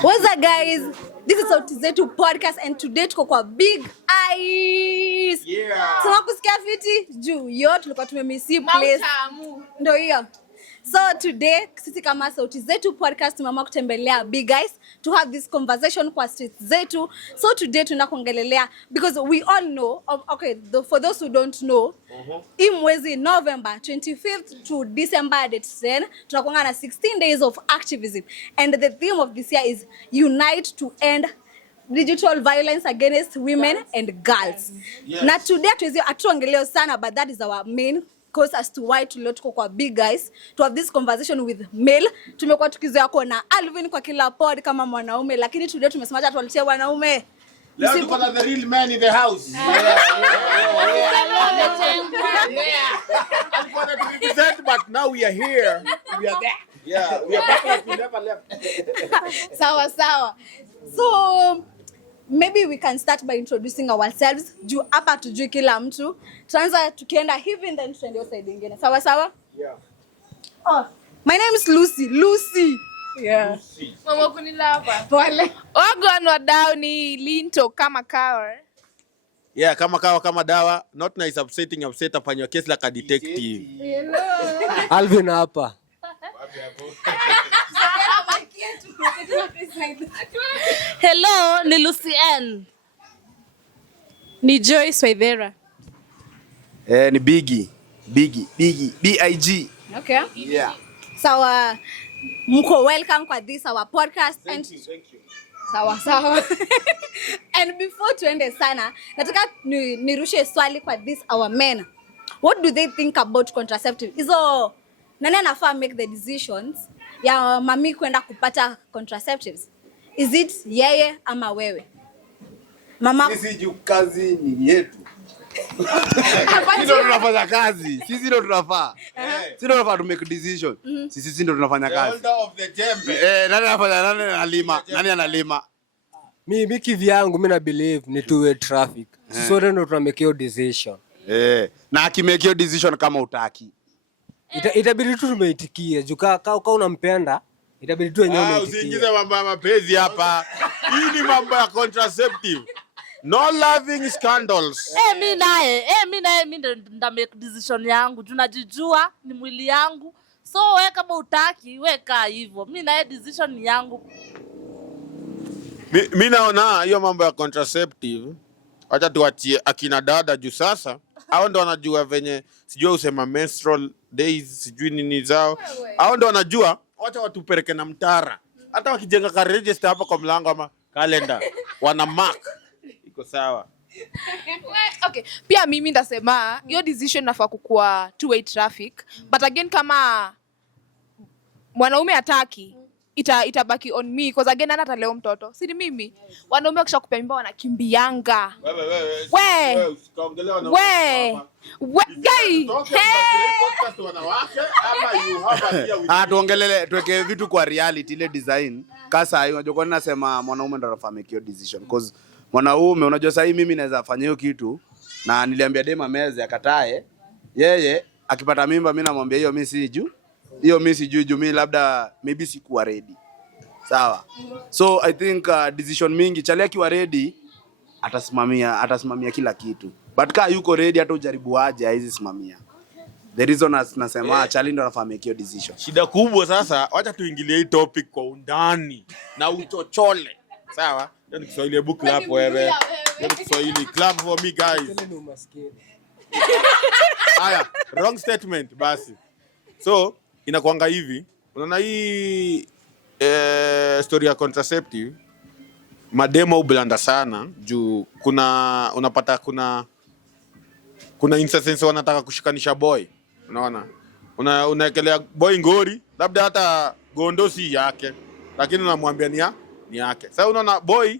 What's up, guys? This is Sauti Zetu podcast and today tuko kwa Big Eyes. Yeah. Tunakusikia fiti juu yo tulikuwa tumemisi place. Ndio hiyo. So today sisi kama Sauti Zetu podcast tumeamua kutembelea Big Eyes to have this conversation kwa streets zetu. So today tunakuongelelea because we all know for those who don't know, hii mwezi November 25th to December 10 tunakuwa na 16 days of activism and the theme of this year is unite to end digital violence against women and girls. Yes. Na today atuongeleo sana but that is our main cause as to why tuko kwa Big Guys to have this conversation with male. Tumekuwa tukizoea kuona Alvin kwa kila pod kama mwanaume lakini today tumesema acha tuwaletea wanaume. Leo tuko na the real man in the house. But now we are here. We are there. Yeah, we are back like we never left. Sawa. So maybe we can start by introducing ourselves. Juu hapa tujui kila mtu. Tuanza tukienda hivi then tuende side nyingine. Sawa? Yeah. Oh, my name is Lucy. Yeah. Lucy. Mama kunilapa. Pole. Ogonwa dawa ni Linto kama kawa. Yeah, kama kawa kama dawa. Not nice upset afanywa case like a detective. Hello. Alvin hapa. Hello, ni Lucien. Ni Joyce Waithera. Ni Biggie. B-I-G. Okay. Yeah. So mko welcome kwa this our podcast. Thank you. Sawa. And before tuende sana, nataka nirushe swali kwa this our men. What do they think about contraceptive? Hizo nani anafaa make the decisions ya mami kwenda kupata contraceptives? Is it yeye ama wewe? Mama Sisi juu kazi ni yetu. Sisi ndio tunafanya kazi. Sisi ndio tunafaa. Sisi ndio tunafaa to make decision. Sisi ndio tunafanya kazi. The holder of the jembe. Nani analima? Mimi kivyangu mimi na believe ni two-way traffic. Sisi wote ndio tuna make your decision. Na akimake your decision kama utaki. Itabidi tu tumeitikia. Juu kama unampenda itabidi tu wenyewe umeitikia. Usiingize mambo ya mapenzi hapa. Hii ni mambo ya contraceptive. No loving scandals. Mimi naye nda make decision yangu. Tunajijua ni mwili yangu. So wewe kama utaki weka hivyo. Mimi naye decision yangu. Mimi naona hiyo mambo ya contraceptive acha tuachie akina dada juu sasa hao ndo wanajua venye sijui usema menstrual days sijui nini zao. Hao ndo wanajua, acha watupeleke na mtara. Hata wakijenga ka register hapa kwa mlango ama calendar wana mark. Iko sawa. Okay, pia mimi ndasema hiyo decision nafaa kukua two-way traffic, but again kama mwanaume hataki itabaki on me because again hata leo mtoto si ni mimi. Wanaume wakisha kupea mimba wanakimbianga. Wewe usikaongelea wanaume. Tuongelele tuweke vitu kwa reality ile design. Kasa hiyo unajua kwa nini nasema mwanaume ndo anafaa make your decision because mwanaume unajua sasa mimi naweza fanya hiyo kitu na niliambia dema meze akatae. Yeye akipata mimba mimi namwambia hiyo mimi siju. Hiyo mimi sijui juu mimi labda maybe sikuwa ready. Sawa. So I think decision mingi chali akiwa ready atasimamia kila kitu. But kama yuko ready hata ujaribu aje haizi simamia. The reason nasema chali ndo anafaa make your decision. Shida kubwa sasa, acha tuingilie hii topic kwa undani na uchochole. Sawa? Ndio Kiswahili book clap wewe. Ndio Kiswahili clap for me guys. Aya, wrong statement basi. So inakuanga hivi, unaona hii story ya contraceptive mademo ublanda sana juu unapata kuna instances wanataka kushikanisha boy, unaona unaekelea boy ngori labda hata gondosi yake lakini unamwambia ni yake. Sasa unaona boy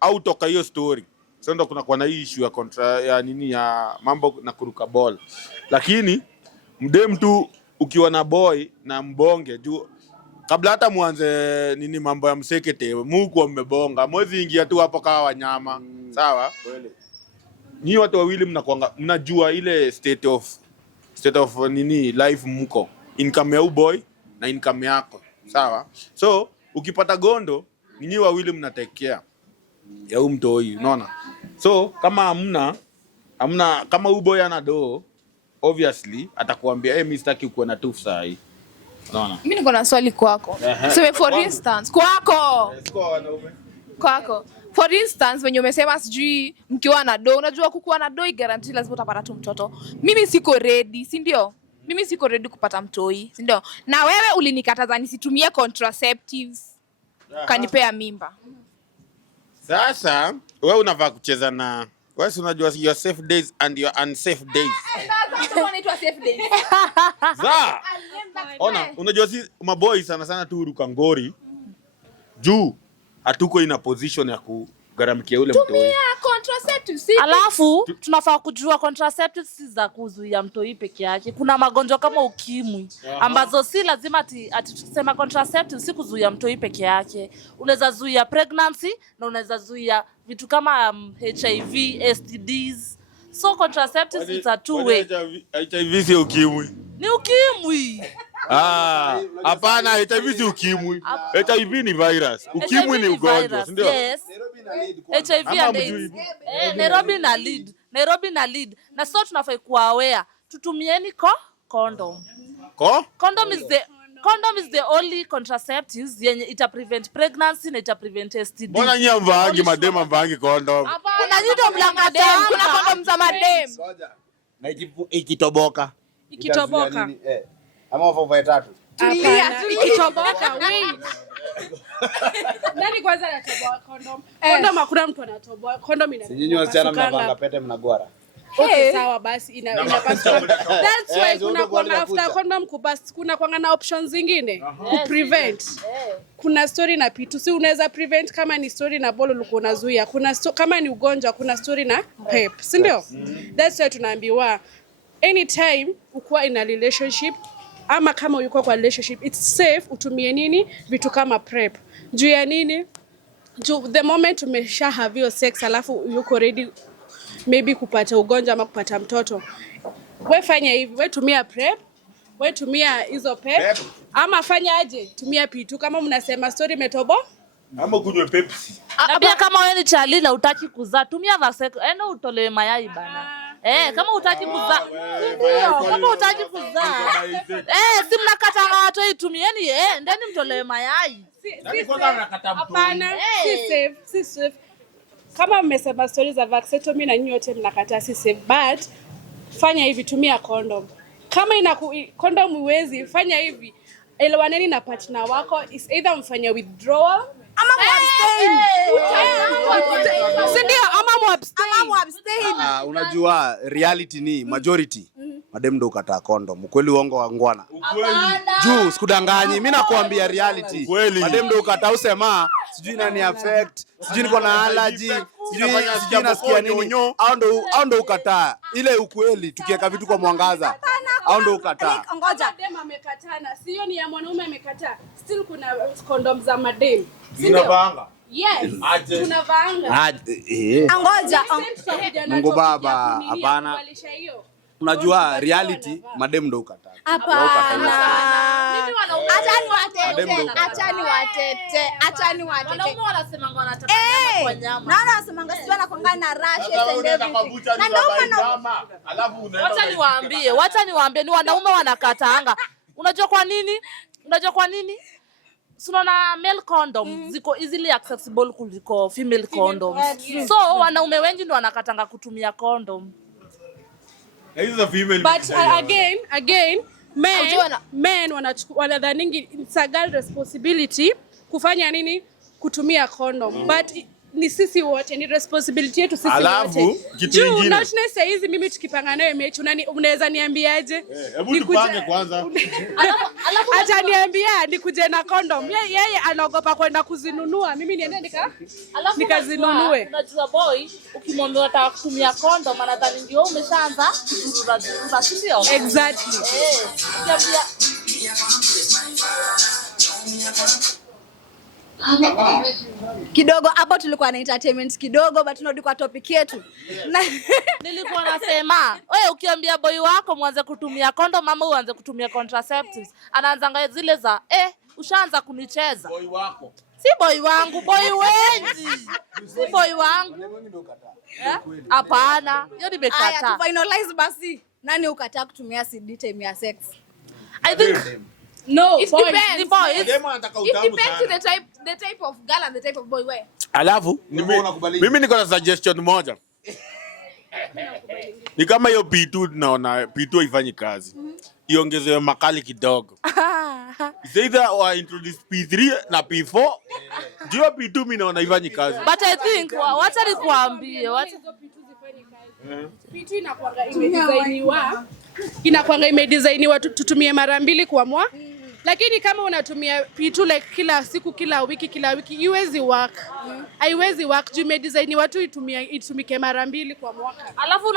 au toka hiyo story. Sasa ndo kuna na hii issue ya mambo na kuruka ball. Lakini mdem tu ukiwa na boy na mbonge juu kabla hata muanze mambo ya msekete muko mmebonga mwezi ingia tu hapo kama wanyama. Sawa? Ni watu wawili mnajua ile state of life mko. Income ya boy na income yako. Sawa? So ukipata gondo ninyi wawili mnatekea ya huyu mtoi, unaona? So kama hamna kama huyu boy ana do, obviously atakuambia mimi sitaki kuwa na tufu saa hii. Unaona? Mimi niko na swali kwako. Sema for instance, kwako. For instance, when umesema sijui mkiwa na do, unajua kukuwa na do guarantee lazima utapata tu mtoto. Mimi siko ready, si ndio? Mimi siko ready kupata mtoi, si ndio? Na wewe ulinikataza nisitumie contraceptives. Kanipea mimba. Sasa wewe unafaa kucheza na wewe unajua your safe days and your unsafe days. Sasa unaitwa safe days. Ona, unajua si maboy sana tu ruka ngori. Juu hatuko ina position ya kugaramikia ule mtoi. Tumia contraceptives. Alafu tunafaa kujua contraceptives si za kuzuia mtoi peke yake. Kuna magonjwa kama ukimwi ambazo si lazima ati tusema contraceptives si kuzuia mtoi peke yake. Unaweza zuia pregnancy na unaweza zuia vitu kama HIV, STDs. So contraceptives is a two way. HIV si ukimwi. Ni ukimwi. Hapana, HIV si ukimwi. HIV ni virus. Ukimwi ni ugonjwa, si ndio? Yes. HIV and AIDS. Nairobi na lead. Na so tunafai kuwa aware. Tutumieni condom. Condom is the only contraceptives yenye ita prevent pregnancy na ita prevent STD. Mbona nyinyi mvaangi madema mvaangi condom? Kuna nyito mlanga dem, kuna condom za madem. Na ikitoboka. Ama wafa tatu. Tulia. Ikitoboka, wait. Nani kwanza anatoboa condom? Condom hakuna mtu anatoboa. Condom ina. Nyinyi wasichana mnavanga pete mnagora. Okay, sawa basi inapaswa. That's why kuna kwa after condom kubust kuna kwanga na options zingine ku prevent. Kuna story na pitu. Si unaweza prevent kama ni story na bolo ulikuwa unazuia. Kuna kama ni ugonjwa kuna story na PrEP. Si ndio? That's why tunaambiwa anytime ukuwa in a relationship ama kama uko kwa relationship it's safe utumie nini vitu kama PrEP. Juu ya nini? The moment umesha have your sex alafu yuko ready maybe kupata ugonjwa ama kupata mtoto. We fanya hivi, we tumia PrEP, we tumia hizo PEP, ama fanya aje? Tumia P2 kama mnasema story metobo. Ama kunywe Pepsi. Na pia kama wewe ni chali na utaki kuzaa, tumia vasectomy. Utolewe mayai bana. Kama utaki kuzaa. Ndio, kama utaki kuzaa. Si mnakata na watu itumieni ndani mtolewe mayai. Hapana, si safe. Kama mmesema stories za vasectomy na nyinyi wote mnakataa si safe, but fanya hivi, tumia condom. Kama condom uwezi fanya hivi, elewaneni na partner wako, is either mfanye withdrawal ama abstain. Si ndio? Ama abstain. Unajua reality ni majority madem ndo ukataa condom. Ukweli uongo wa ngwana. Juu sikudanganyi, mimi nakwambia reality. Madem ndo ukataa usema sijui nani affect, sijui niko na allergy, sijui nasikia nini. Au ndo ukataa. Ile ukweli tukiweka vitu kwa mwangaza. Au ndo ukataa. Ngoja dem amekatana. Sio ni ya mwanaume amekataa. Still kuna condom za madem. Tunavanga. Yes. Tunavanga. Ngoja. Mungu baba, hapana. Unajua reality madem ndo ukataa. Hapana. Achani watete. Wanaume wanasema wanataka kwa nyama. Naona wanasema sio anakwanga na rashes and everything. Na ndio Wacha niwaambie ni wanaume wanakataanga. Unajua kwa nini? Unaona male condom ziko easily accessible kuliko female condoms. So wanaume wengi ndio wanakatanga kutumia condom. But again men wanadhaningi it's a girl responsibility kufanya nini kutumia condom, but ni sisi wote, ni responsibility yetu sisi wote. Alafu kitu kingine Notioness hizi mimi tukipanga nayo mechi unaweza niambiaje? Hebu tupange kwanza. Acha niambia nikuje na condom. Yeye anaogopa kwenda kuzinunua. Mimi niende nikazinunue. Unajua boy ukimwambia unataka kutumia condom anadhani ndio umeshaanza kuzurura, sio? Exactly. Kidogo hapo tulikuwa na entertainment kidogo, but tunarudi kwa topic yetu. Nilikuwa nasema, wewe ukiambia boy wako mwanze kutumia condom ama uanze kutumia contraceptives, anaanza zile za ushaanza kunicheza. Boy wako. Si boy wangu, boy wengi. Si boy wangu. Hapana, hiyo nimekataa. Aya, to finalize basi. Nani ukataa kutumia CD time ya sex? I think No, it boys, depends. the boys. It depends to the type of girl and the type of boy wewe. Alafu mimi niko na suggestion moja. Ni kama hiyo P2 naona P2 haifanyi kazi. Iongezewe makali kidogo. It's either wa introduce P3 na P4. Ndio P2 mimi naona haifanyi kazi. But I think wacha nikuambie, P2 inakuanga imedesigniwa tutumie mara mbili kwa mwaka. Lakini kama unatumia P2 like kila siku, kila wiki, iwezi work. Haiwezi work. Imedesigniwa tu itumike mara mbili kwa mwaka. alafu